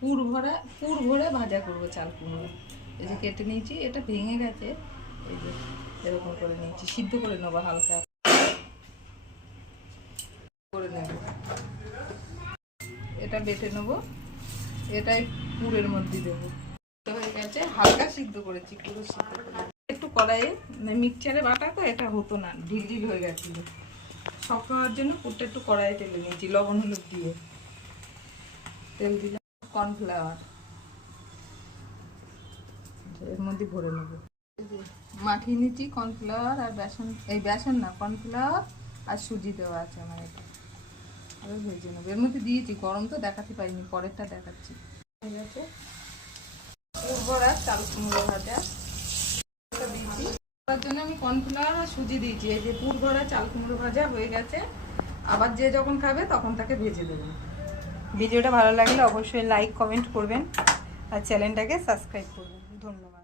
পুর ভরে ভাজা করবো চাল কুমড়ো। এই যে কেটে নিয়েছি, এটা ভেঙে গেছে, এই যে এরকম করে নিয়েছি, সিদ্ধ করে নেবো হালকা করে নেব। এটা বেটে নেবো, এটাই পুরের মধ্যে দেবো। হয়ে গেছে, হালকা সিদ্ধ করেছি, পুরো সিদ্ধ করে একটু কড়াইয়ে মিক্সচারে বাটা তো এটা হতো না, ঢিল ঢিল হয়ে গেছিল। শক্ত হওয়ার জন্য পুরটা একটু কড়াইয়ে তেলে নিয়েছি, লবণ হলুদ দিয়ে। তেল দিলাম, কর্নফ্লাওয়ার এর মধ্যে ভরে নেবো। মাখিয়ে নিচ্ছি কর্নফ্লাওয়ার আর বেসন, এই বেসন না, কর্নফ্লাওয়ার আর সুজি দেওয়া আছে আমার। এটা আবার ভেজে নেবো, এর মধ্যে দিয়েছি, গরম তো দেখাতে পারিনি, পরেরটা দেখাচ্ছি। ঠিক আছে, ভরা চাল কুমড়ো ভাজা দিয়েছি, তার জন্য আমি কর্নফ্লাওয়ার আর সুজি দিয়েছি। এই যে পুর ভরা চাল কুমড়ো ভাজা হয়ে গেছে, আবার যে যখন খাবে তখন তাকে ভেজে দেবেন। ভিডিওটা ভালো লাগলে অবশ্যই লাইক কমেন্ট করবেন আর চ্যানেলটাকে সাবস্ক্রাইব করবেন। ধন্যবাদ।